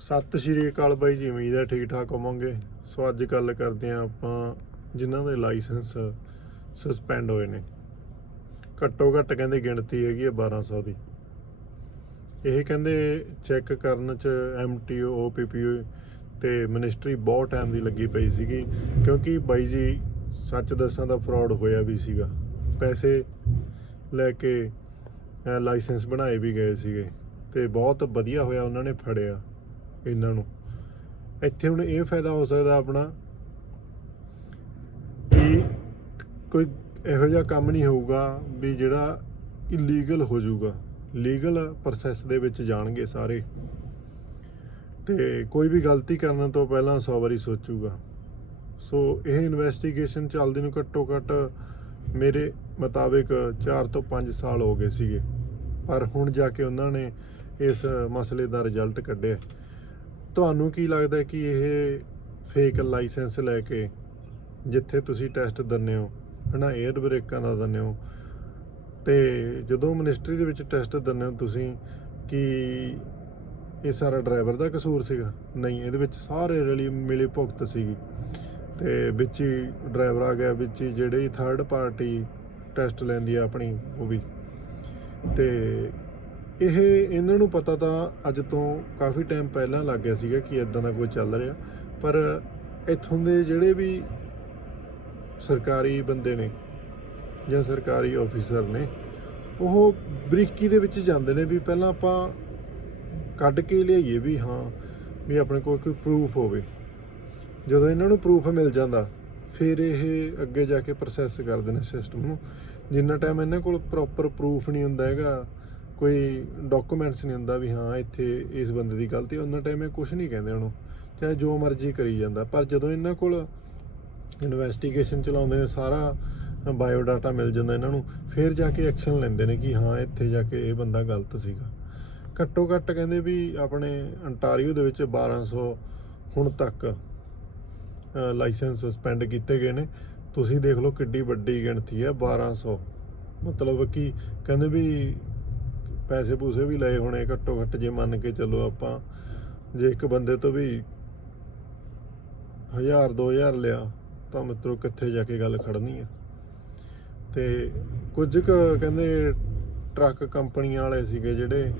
ਸਤਿ ਸ਼੍ਰੀ ਅਕਾਲ ਬਾਈ ਜੀ ਉਮੀਦ ਹੈ ਠੀਕ ਠਾਕ ਹੋਵੋਗੇ। ਸੋ ਅੱਜ ਗੱਲ ਕਰਦੇ ਹਾਂ ਆਪਾਂ, ਜਿਨ੍ਹਾਂ ਦੇ ਲਾਇਸੈਂਸ ਸਸਪੈਂਡ ਹੋਏ ਨੇ। ਘੱਟੋ ਘੱਟ ਕਹਿੰਦੇ ਗਿਣਤੀ ਹੈਗੀ ਹੈ 1200 ਦੀ। ਇਹ ਕਹਿੰਦੇ ਚੈੱਕ ਕਰਨ ਚ ਐਮਟੀਓ ਓਪੀਪੀਓ ਤੇ ਮਿਨਿਸਟਰੀ ਬਹੁਤ ਟਾਈਮ ਦੀ ਲੱਗੀ ਪਈ ਸੀਗੀ, ਕਿਉਂਕਿ ਬਾਈ ਜੀ, ਸੱਚ ਦੱਸਾਂ ਦਾ ਫਰਾਡ ਹੋਇਆ ਵੀ ਸੀਗਾ। ਪੈਸੇ ਲੈ ਕੇ ਲਾਇਸੈਂਸ ਬਣਾਏ ਵੀ ਗਏ ਸੀਗੇ ਤੇ ਬਹੁਤ ਵਧੀਆ ਹੋਇਆ, ਉਹਨਾਂ ਨੇ ਫੜਿਆ। ਇਹਨਾਂ ਨੂੰ। ਇੱਥੇ ਹੁਣ ਇਹ ਫਾਇਦਾ ਹੋ ਸਕਦਾ ਆਪਣਾ ਕਿ ਕੋਈ ਇਹੋ ਜਿਹਾ ਕੰਮ ਨਹੀਂ ਹੋਊਗਾ ਵੀ ਜਿਹੜਾ ਇਲੀਗਲ ਹੋ ਜਾਊਗਾ। ਲੀਗਲ ਪ੍ਰੋਸੈਸ ਦੇ ਵਿੱਚ ਜਾਣਗੇ ਸਾਰੇ। ਤੇ ਕੋਈ ਵੀ ਗਲਤੀ ਕਰਨ ਤੋਂ ਪਹਿਲਾਂ 100 ਵਾਰੀ ਸੋਚੂਗਾ। ਸੋ ਇਹ ਇਨਵੈਸਟੀਗੇਸ਼ਨ ਚੱਲਦੀ ਨੂੰ ਘੱਟੋ ਘੱਟ ਮੇਰੇ ਮੁਤਾਬਿਕ 4 ਤੋਂ 5 ਸਾਲ ਹੋ ਗਏ ਸੀਗੇ। ਪਰ ਹੁਣ ਜਾ ਕੇ ਉਹਨਾਂ ਨੇ ਇਸ ਮਸਲੇ ਦਾ ਰਿਜ਼ਲਟ ਕੱਢਿਆ। ਤੁਹਾਨੂੰ ਕੀ ਲੱਗਦਾ ਕਿ ਇਹ ਫੇਕ ਲਾਇਸੈਂਸ ਲੈ ਕੇ ਜਿੱਥੇ ਤੁਸੀਂ ਟੈਸਟ ਦਿੰਦੇ ਹੋ, ਹਨਾ 에ਅਰ ਬ੍ਰੇਕਾਂ ਦਾ ਦਿੰਦੇ ਹੋ, ਤੇ ਜਦੋਂ ਮਿਨਿਸਟਰੀ ਦੇ ਵਿੱਚ ਟੈਸਟ ਦਿੰਦੇ ਹੋ ਤੁਸੀਂ, ਕਿ ਇਹ ਸਾਰਾ ਡਰਾਈਵਰ ਦਾ ਕਸੂਰ ਸੀਗਾ? ਨਹੀਂ, ਇਹਦੇ ਵਿੱਚ ਸਾਰੇ ਰਲੀ ਮਿਲੀ ਭੁਗਤ ਸੀਗੀ। ਤੇ ਵਿੱਚ ਹੀ ਡਰਾਈਵਰ ਆ ਗਿਆ, ਵਿੱਚ ਹੀ ਜਿਹੜੇ ਥਰਡ ਪਾਰਟੀ ਟੈਸਟ ਲੈਂਦੀ ਆ ਆਪਣੀ, ਉਹ ਵੀ। ਤੇ ਇਹ ਇਹਨਾਂ ਨੂੰ ਪਤਾ ਤਾਂ ਅੱਜ ਤੋਂ ਕਾਫੀ ਟਾਈਮ ਪਹਿਲਾਂ ਲੱਗ ਗਿਆ ਸੀਗਾ ਕਿ ਇਦਾਂ ਦਾ ਕੋਈ ਚੱਲ ਰਿਹਾ, ਪਰ ਇੱਥੋਂ ਦੇ ਜਿਹੜੇ ਵੀ ਸਰਕਾਰੀ ਬੰਦੇ ਨੇ ਜਾਂ ਸਰਕਾਰੀ ਅਫੀਸਰ ਨੇ, ਉਹ ਬਰੀਕੀ ਦੇ ਵਿੱਚ ਜਾਂਦੇ ਨੇ ਵੀ ਪਹਿਲਾਂ ਆਪਾਂ ਕੱਢ ਕੇ ਲਿਆਈਏ ਵੀ ਹਾਂ, ਵੀ ਆਪਣੇ ਕੋਲ ਕੋਈ ਪ੍ਰੂਫ ਹੋਵੇ। ਜਦੋਂ ਇਹਨਾਂ ਨੂੰ ਪ੍ਰੂਫ ਮਿਲ ਜਾਂਦਾ, ਫਿਰ ਇਹ ਅੱਗੇ ਜਾ ਕੇ ਪ੍ਰੋਸੈਸ ਕਰਦੇ ਨੇ ਸਿਸਟਮ ਨੂੰ। ਜਿੰਨਾ ਟਾਈਮ ਇਹਨਾਂ ਕੋਲ ਪ੍ਰੋਪਰ ਪ੍ਰੂਫ ਨਹੀਂ ਹੁੰਦਾ ਹੈਗਾ ਕੋਈ ਡਾਕੂਮੈਂਟਸ ਨਹੀਂ ਹੁੰਦਾ ਵੀ ਹਾਂ, ਇੱਥੇ ਇਸ ਬੰਦੇ ਦੀ ਗਲਤੀ ਉਹਨਾਂ ਟਾਈਮ ਇਹ ਕੁਝ ਨਹੀਂ ਕਹਿੰਦੇ ਉਹਨੂੰ। ਚਾਹੇ ਜੋ ਮਰਜ਼ੀ ਕਰੀ ਜਾਂਦਾ। ਪਰ ਜਦੋਂ ਇਹਨਾਂ ਕੋਲ ਇਨਵੈਸਟੀਗੇਸ਼ਨ ਚਲਾਉਂਦੇ ਨੇ, ਸਾਰਾ ਬਾਇਓ ਡਾਟਾ ਮਿਲ ਜਾਂਦਾ ਇਹਨਾਂ ਨੂੰ, ਫਿਰ ਜਾ ਕੇ ਐਕਸ਼ਨ ਲੈਂਦੇ ਨੇ ਕਿ ਹਾਂ, ਇੱਥੇ ਜਾ ਕੇ ਇਹ ਬੰਦਾ ਗਲਤ ਸੀਗਾ। ਘੱਟੋ ਘੱਟ ਕਹਿੰਦੇ ਵੀ ਆਪਣੇ ਅੰਟਾਰੀਓ ਦੇ ਵਿੱਚ 1200 ਹੁਣ ਤੱਕ ਲਾਇਸੈਂਸ ਸਸਪੈਂਡ ਕੀਤੇ ਗਏ ਨੇ। ਤੁਸੀਂ ਦੇਖ ਲਓ ਕਿੱਡੀ ਵੱਡੀ ਗਿਣਤੀ ਹੈ 1200 ਮਤਲਬ ਕਿ ਕਹਿੰਦੇ ਵੀ ਪੈਸੇ ਪੂਸੇ ਵੀ ਲਏ ਹੋਣੇ, ਘੱਟੋ ਘੱਟ ਜੇ ਮੰਨ ਕੇ ਚੱਲੋ ਆਪਾਂ, ਜੇ ਇੱਕ ਬੰਦੇ ਤੋਂ ਵੀ 1000 2000 ਲਿਆ, ਤਾਂ ਮਿੱਤਰੋ ਕਿੱਥੇ ਜਾ ਕੇ ਗੱਲ ਖੜਨੀ ਆ? ਤੇ ਕੁਝ ਕੁ ਕਹਿੰਦੇ ਟਰੱਕ ਕੰਪਨੀਆਂ ਵਾਲੇ ਸੀਗੇ ਜਿਹੜੇ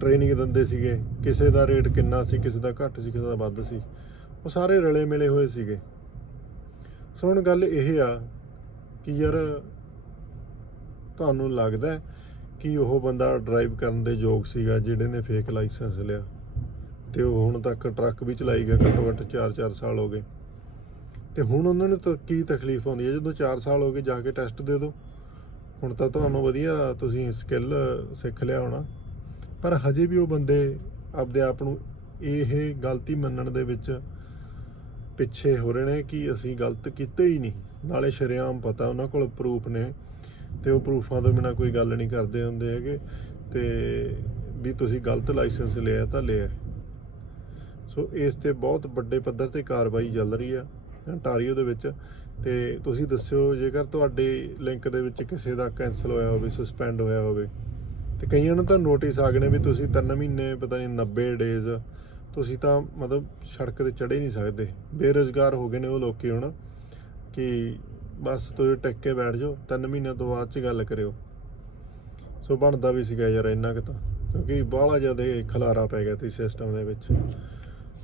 ਟ੍ਰੇਨਿੰਗ ਦਿੰਦੇ ਸੀਗੇ, ਕਿਸੇ ਦਾ ਰੇਟ ਕਿੰਨਾ ਸੀ, ਕਿਸੇ ਦਾ ਘੱਟ ਸੀ, ਕਿਸੇ ਦਾ ਵੱਧ ਸੀ, ਉਹ ਸਾਰੇ ਰਲੇ ਮਿਲੇ ਹੋਏ ਸੀਗੇ। ਸੋ ਹੁਣ ਗੱਲ ਇਹ ਆ ਕਿ ਯਾਰ, ਤੁਹਾਨੂੰ ਲੱਗਦਾ ਕਿ ਉਹ ਬੰਦਾ ਡਰਾਈਵ ਕਰਨ ਦੇ ਯੋਗ ਸੀਗਾ ਜਿਹੜੇ ਨੇ ਫੇਕ ਲਾਇਸੈਂਸ ਲਿਆ? ਤੇ ਉਹ ਹੁਣ ਤੱਕ ਟਰੱਕ ਵੀ ਚਲਾਈ ਗਿਆ ਘੱਟੋ ਘੱਟ 4-4 ਸਾਲ ਹੋ ਗਏ। ਤੇ ਹੁਣ ਉਹਨਾਂ ਨੂੰ ਤਾਂ ਕੀ ਤਕਲੀਫ ਆਉਂਦੀ ਹੈ? ਜਦੋਂ 4 ਸਾਲ ਹੋ ਗਏ, ਜਾ ਕੇ ਟੈਸਟ ਦੇ ਦਿਓ। ਹੁਣ ਤਾਂ ਤੁਹਾਨੂੰ ਵਧੀਆ ਤੁਸੀਂ ਸਕਿੱਲ ਸਿੱਖ ਲਿਆ ਹੋਣਾ। ਪਰ ਹਜੇ ਵੀ ਉਹ ਬੰਦੇ ਆਪਦੇ ਆਪ ਨੂੰ ਇਹ ਗਲਤੀ ਮੰਨਣ ਦੇ ਵਿੱਚ ਪਿੱਛੇ ਹੋ ਰਹੇ ਨੇ ਕਿ ਅਸੀਂ ਗਲਤ ਕੀਤੇ ਹੀ ਨਹੀਂ। ਨਾਲੇ ਸ਼ਰੇਆਮ ਪਤਾ ਉਹਨਾਂ ਕੋਲ ਪ੍ਰੂਫ ਨੇ ਤੇ ਉਹ ਪ੍ਰੂਫਾਂ ਤੋਂ ਬਿਨਾ ਕੋਈ ਗੱਲ ਨਹੀਂ ਕਰਦੇ ਹੁੰਦੇ ਹੈਗੇ। ਤੇ ਵੀ ਤੁਸੀਂ ਗਲਤ ਲਾਇਸੈਂਸ ਲਿਆ ਤਾਂ ਲਿਆ ਸੋ ਇਸ ਤੇ ਬਹੁਤ ਵੱਡੇ ਪੱਧਰ ਤੇ ਕਾਰਵਾਈ ਚੱਲ ਰਹੀ ਆ ਅੰਟਾਰੀਓ ਦੇ ਵਿੱਚ। ਤੇ ਤੁਸੀਂ ਦੱਸਿਓ, ਜੇਕਰ ਤੁਹਾਡੇ ਲਿੰਕ ਦੇ ਵਿੱਚ ਕਿਸੇ ਦਾ ਕੈਨਸਲ ਹੋਇਆ ਹੋਵੇ ਸਸਪੈਂਡ ਹੋਇਆ ਹੋਵੇ, ਤੇ ਕਈਆਂ ਨੂੰ ਤਾਂ ਨੋਟਿਸ ਆ ਗਏ ਨੇ ਵੀ ਤੁਸੀਂ 3 ਮਹੀਨੇ, ਪਤਾ ਨਹੀਂ 90 ਡੇਜ਼ ਤੁਸੀਂ ਤਾਂ ਮਤਲਬ ਸੜਕ ਤੇ ਚੜੇ ਨਹੀਂ ਸਕਦੇ। ਬੇਰੁਜ਼ਗਾਰ ਹੋ ਗਏ ਨੇ ਉਹ ਲੋਕੀ ਹੁਣ, ਕਿ ਬਸ ਤੁਸੀਂ ਟਿਕ ਕੇ ਬੈਠ ਜਾਓ 3 ਮਹੀਨਿਆਂ ਤੋਂ ਬਾਅਦ ਚ ਗੱਲ ਕਰਿਓ। ਸੋ ਬਣਦਾ ਵੀ ਸੀਗਾ ਯਾਰ ਇੰਨਾ ਕੁ ਤਾਂ, ਕਿਉਂਕਿ ਬਾਹਲਾ ਜ਼ਿਆਦਾ ਖਲਾਰਾ ਪੈ ਗਿਆ ਸੀ ਸਿਸਟਮ ਦੇ ਵਿੱਚ।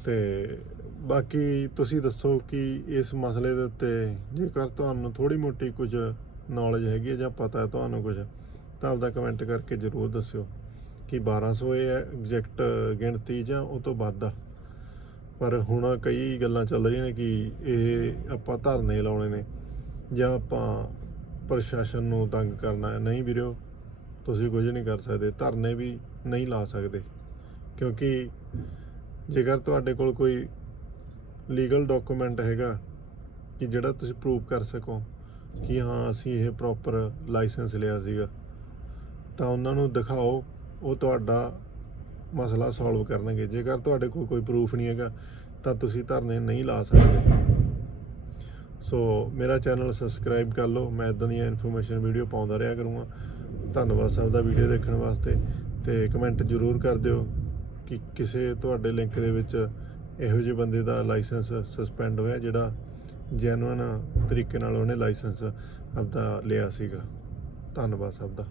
ਤੇ ਬਾਕੀ ਤੁਸੀਂ ਦੱਸੋ ਕਿ ਇਸ ਮਸਲੇ ਦੇ ਉੱਤੇ ਜੇਕਰ ਤੁਹਾਨੂੰ ਥੋੜੀ ਮੋਟੀ ਕੁਝ ਨੌਲੇਜ ਹੈਗੀ ਹੈ ਜਾਂ ਪਤਾ ਹੈ ਤੁਹਾਨੂੰ ਕੁਝ, ਤਾਂ ਆਪਦਾ ਕਮੈਂਟ ਕਰਕੇ ਜ਼ਰੂਰ ਦੱਸਿਓ ਕਿ 1200 ਇਹ ਹੈ ਐਗਜ਼ੈਕਟ ਗਿਣਤੀ ਜਾਂ ਉਹ ਤੋਂ ਵੱਧ ਆ। ਪਰ ਹੁਣ ਕਈ ਗੱਲਾਂ ਚੱਲ ਰਹੀਆਂ ਨੇ ਕਿ ਇਹ ਆਪਾਂ ਧਰਨੇ ਲਾਉਣੇ ਨੇ। ਜਾਂ ਆਪਾਂ ਪ੍ਰਸ਼ਾਸਨ ਨੂੰ ਤੰਗ ਕਰਨਾ ਹੈ। ਨਹੀਂ ਵੀਰੋ, ਤੁਸੀਂ ਕੁਝ ਨਹੀਂ ਕਰ ਸਕਦੇ, ਧਰਨੇ ਵੀ ਨਹੀਂ ਲਾ ਸਕਦੇ। ਕਿਉਂਕਿ ਜੇਕਰ ਤੁਹਾਡੇ ਕੋਲ ਕੋਈ ਲੀਗਲ ਡਾਕੂਮੈਂਟ ਹੈਗਾ ਕਿ ਜਿਹੜਾ ਤੁਸੀਂ ਪ੍ਰੂਵ ਕਰ ਸਕੋ ਕਿ ਹਾਂ, ਅਸੀਂ ਇਹ ਪ੍ਰੋਪਰ ਲਾਇਸੈਂਸ ਲਿਆ ਸੀਗਾ, ਤਾਂ ਉਹਨਾਂ ਨੂੰ ਦਿਖਾਓ, ਉਹ ਤੁਹਾਡਾ ਮਸਲਾ ਸੋਲਵ ਕਰਨਗੇ। ਜੇਕਰ ਤੁਹਾਡੇ ਕੋਲ ਕੋਈ ਪ੍ਰੂਫ ਨਹੀਂ ਹੈਗਾ, ਤਾਂ ਤੁਸੀਂ ਧਰਨੇ ਨਹੀਂ ਲਾ ਸਕਦੇ। ਸੋ ਮੇਰਾ ਚੈਨਲ ਸਬਸਕ੍ਰਾਈਬ ਕਰ ਲਓ। ਮੈਂ ਇਦਾਂ ਦੀਆਂ ਇਨਫੋਰਮੇਸ਼ਨ ਵੀਡੀਓ ਪਾਉਂਦਾ ਰਿਹਾ ਕਰੂੰਗਾ। ਧੰਨਵਾਦ ਸਭ ਦਾ ਵੀਡੀਓ ਦੇਖਣ ਵਾਸਤੇ। ਤੇ ਕਮੈਂਟ ਜ਼ਰੂਰ ਕਰ ਦਿਓ ਕਿ ਕਿਸੇ ਤੁਹਾਡੇ ਲਿੰਕ ਦੇ ਵਿੱਚ ਇਹੋ ਜਿਹੇ ਬੰਦੇ ਦਾ ਲਾਇਸੈਂਸ ਸਸਪੈਂਡ ਹੋਇਆ, ਜਿਹੜਾ ਜੈਨੂਇਨ ਤਰੀਕੇ ਨਾਲ ਉਹਨੇ ਲਾਇਸੈਂਸ ਆਪਦਾ ਲਿਆ ਸੀਗਾ। ਧੰਨਵਾਦ ਸਭ ਦਾ।